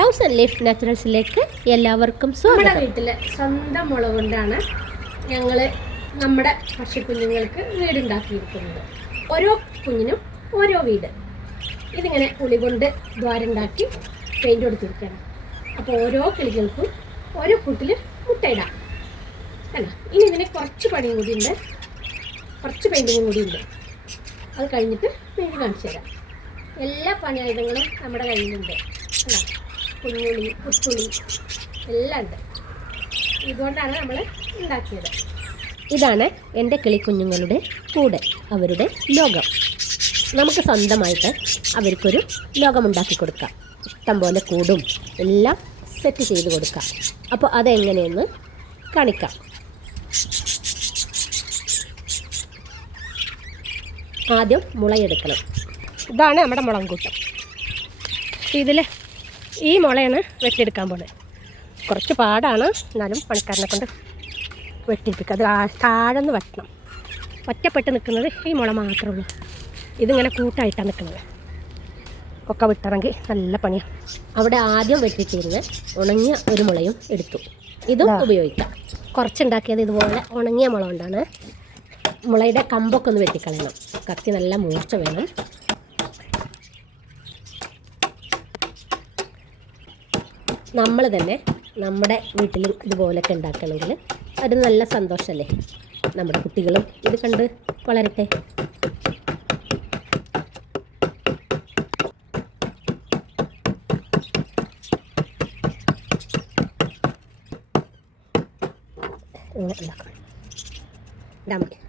Thousand life നാച്ചുറൽസിലേക്ക് എല്ലാവർക്കും നമ്മുടെ വീട്ടിൽ സ്വന്തം മുളക് കൊണ്ടാണ് ഞങ്ങൾ നമ്മുടെ പക്ഷിക്കുഞ്ഞുങ്ങൾക്ക് വീടുണ്ടാക്കിയിരിക്കുന്നത്. ഓരോ കുഞ്ഞിനും ഓരോ വീട്. ഇതിങ്ങനെ ഉളി കൊണ്ട് ദ്വാരുണ്ടാക്കി പെയിന്റ് കൊടുത്തിരിക്കുകയാണ്. അപ്പോൾ ഓരോ കിളികൾക്കും ഓരോ കൂട്ടിൽ മുട്ടയിടാം അല്ല? ഇനി ഇതിന് കുറച്ച് പണിയും കൂടിയുണ്ട് കുറച്ച് പെയിന്റിങ്ങും കൂടിയുണ്ട് അത് കഴിഞ്ഞിട്ട് പെയിന്റ് കാണിച്ചു തരാം. എല്ലാ പണിയായുധങ്ങളും നമ്മുടെ കയ്യിലുണ്ട്. അല്ല? കുഞ്ഞുളി പുത്തുള്ളി എല്ലാം ഉണ്ട്. ഇതുകൊണ്ടാണ് നമ്മൾ ഉണ്ടാക്കിയത്. ഇതാണ് എന്റെ കിളിക്കുഞ്ഞുങ്ങളുടെ കൂട് അവരുടെ ലോകം. നമുക്ക് സ്വന്തമായിട്ട് അവർക്കൊരു ലോകമുണ്ടാക്കി കൊടുക്കാം. ഇഷ്ടം പോലെ കൂടും എല്ലാം സെറ്റ് ചെയ്ത് കൊടുക്കാം. അപ്പോൾ അതെങ്ങനെയെന്ന് കാണിക്കാം. ആദ്യം മുളയെടുക്കണം. ഇതാണ് നമ്മുടെ മുളങ്കൂട്ടം ഇതിൽ ഈ മുളയാണ് വെട്ടിയെടുക്കാൻ പോണത് കുറച്ച് പാടാണ്. എന്നാലും പണിക്കാരനെ കൊണ്ട് വെട്ടിപ്പിക്കുക അത് താഴെ താഴെന്ന് വെട്ടണം. ഒറ്റപ്പെട്ട് നിൽക്കുന്നത് ഈ മുള മാത്രമേ ഉള്ളൂ. ഇതിങ്ങനെ കൂട്ടായിട്ടാണ് നിൽക്കുന്നത്. ഒക്കെ വിട്ടിറങ്ങി നല്ല പണിയാണ് അവിടെ ആദ്യം വെട്ടിട്ടിരുന്ന് ഉണങ്ങിയ ഒരു മുളയും എടുത്തു. ഇതും. ഉപയോഗിക്കാം. കുറച്ചുണ്ടാക്കിയത് ഇതുപോലെ ഉണങ്ങിയ മുള കൊണ്ടാണ്. മുളയുടെ കമ്പൊക്കെ ഒന്ന് വെട്ടിക്കളയണം. കത്തി നല്ല മൂർച്ച വേണം. നമ്മൾ തന്നെ നമ്മുടെ വീട്ടിലും ഇതുപോലൊക്കെ ഉണ്ടാക്കണമെങ്കിൽ അത് നല്ല സന്തോഷമല്ലേ? നമ്മുടെ കുട്ടികളും ഇത് കണ്ട് വളരട്ടെ.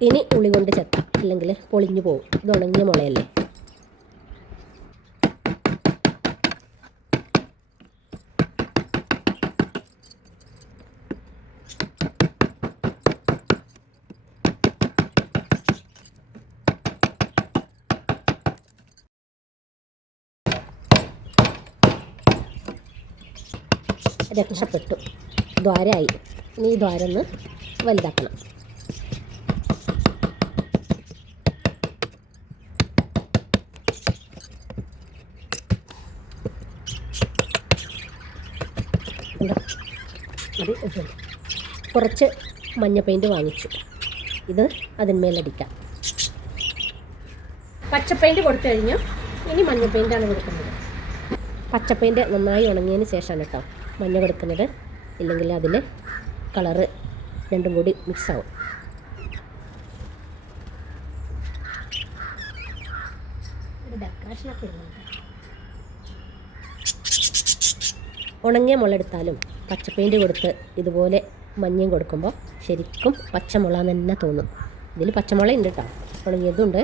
ഇനി ഉളി കൊണ്ട് ചെത്താം അല്ലെങ്കിൽ പൊളിഞ്ഞു പോകും. ഇത് ഉണങ്ങിയ മുളയല്ലേ? രക്ഷപ്പെട്ടു. ദ്വാരമായി ഇനി ഈ ദ്വാരം ഒന്ന് വലുതാക്കണം. കുറച്ച് മഞ്ഞ പെയിന്റ് വാങ്ങിച്ചു. ഇത് അതിന്മേലടിക്കാം. പച്ച പെയിന്റ് കൊടുത്തു കഴിഞ്ഞു. ഇനി മഞ്ഞ പെയിന്റാണ് കൊടുക്കുന്നത്. പച്ച പെയിന്റ് നന്നായി ഉണങ്ങിയതിന് ശേഷമാണ് കേട്ടോ. മഞ്ഞ കൊടുക്കുന്നത്. ഇല്ലെങ്കിൽ അതിൽ കളറ് രണ്ടും കൂടി മിക്സ് ആവും. ഒരു ഡെക്കറേഷനൊക്കെ ഇടുന്നുണ്ട്. ഉണങ്ങിയ മുള എടുത്താലും പച്ച പെയിന്റ് കൊടുത്ത് ഇതുപോലെ മഞ്ഞയും കൊടുക്കുമ്പോൾ ശരിക്കും പച്ചമുള തന്നെ തോന്നും. ഇതിൽ പച്ചമുള ഉണ്ട് കേട്ടോ ഉണങ്ങിയതുണ്ട്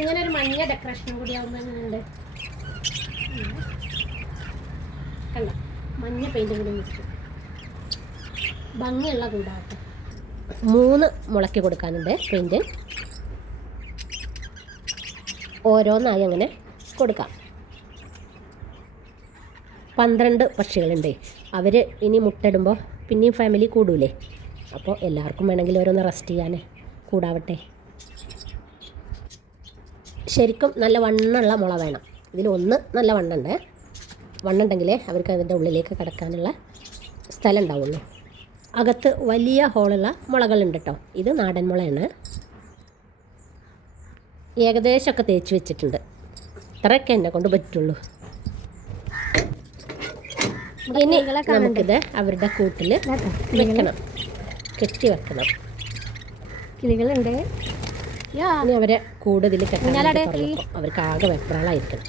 ഇങ്ങനെ ഒരു മഞ്ഞ ഡെക്കറേഷനും കൂടി ആവുന്നുണ്ട് കണ്ട? മഞ്ഞ പെയിന്റും കൂടി വെച്ചു ഭംഗിയുള്ള കൂടാകട്ടെ മൂന്ന് മുളക്കി കൊടുക്കാനുണ്ട് പെയിന്റ് ഓരോന്നായി അങ്ങനെ കൊടുക്കാം. പന്ത്രണ്ട് പക്ഷികളുണ്ട്. അവർ ഇനി മുട്ടിടുമ്പോൾ പിന്നെയും ഫാമിലി കൂടൂലേ? അപ്പോൾ എല്ലാവർക്കും വേണമെങ്കിൽ ഓരോന്ന് റെസ്റ്റ് ചെയ്യാൻ കൂടാവട്ടെ. ശരിക്കും നല്ല വണ്ണമുള്ള മുള വേണം. ഇതിലൊന്ന് നല്ല വണ്ണുണ്ട്. വണ്ണുണ്ടെങ്കിലേ അവർക്ക് അതിന്റെ ഉള്ളിലേക്ക് കിടക്കാനുള്ള സ്ഥലം ഉണ്ടാവുള്ളൂ. അകത്ത് വലിയ ഹോളുള്ള മുളകളുണ്ട് കേട്ടോ ഇത് നാടൻ മുളയാണ്. ഏകദേശമൊക്കെ തേച്ച് വെച്ചിട്ടുണ്ട്. ഇത്രയൊക്കെ എന്നെ കൊണ്ട് പറ്റുള്ളൂ. ഇനി നമുക്കിത് അവരുടെ കൂട്ടിൽ വെക്കണം. കെട്ടി വെക്കണം. കിളികളുണ്ട്. ഇനി അവരെ കൂടുതൽ അവർക്ക് ആകെ വെപ്രാളായിരിക്കണം.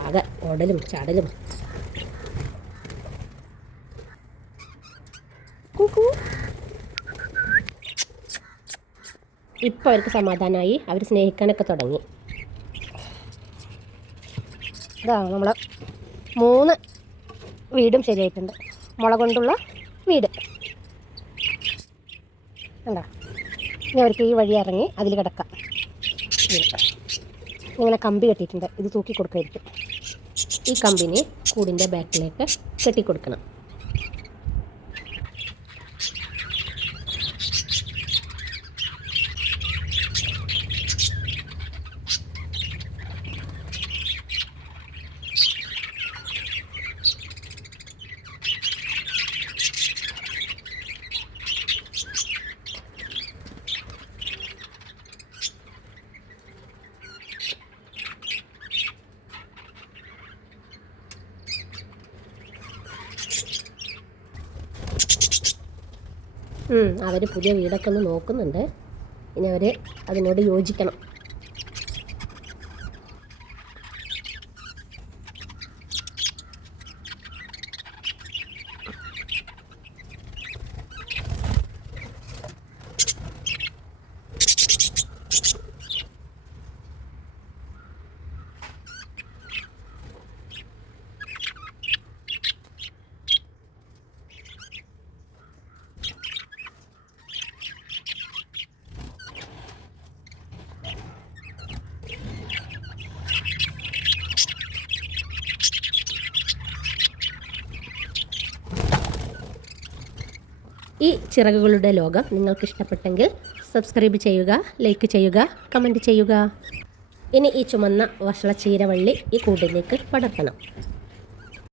ആകെ ഓടലും ചാടലും. ഇപ്പൊ അവർക്ക് സമാധാനമായി. അവർ സ്നേഹിക്കാനൊക്കെ തുടങ്ങി. ഇതാ നമ്മളെ മൂന്ന് വീടും ശരിയായിട്ടുണ്ട്. മുള കൊണ്ടുള്ള വീട്. കണ്ടോ? ഇനി അവർക്ക് ഈ വഴി ഇറങ്ങി അതിൽ കിടക്കാം. ഇങ്ങനെ. കമ്പി കെട്ടിയിട്ടുണ്ട്. ഇത് തൂക്കി കൊടുക്കായിരിക്കും ഈ കമ്പിനെ കൂടിന്റെ ബാക്കിലേക്ക് കെട്ടിക്കൊടുക്കണം. അവർ പുതിയ വീടൊക്കെ ഒന്ന് നോക്കുന്നുണ്ട്. ഇനി അവർ അതിനോട് യോജിക്കണം. ഈ ചിറകുകളുടെ ലോകം നിങ്ങൾക്ക് ഇഷ്ടപ്പെട്ടെങ്കിൽ സബ്സ്ക്രൈബ് ചെയ്യുക ലൈക്ക് ചെയ്യുക കമന്റ് ചെയ്യുക. ഇനി ഈ ചുമന്ന വഷള ചീരവള്ളി ഈ കൂട്ടിലേക്ക് പടർത്തണം.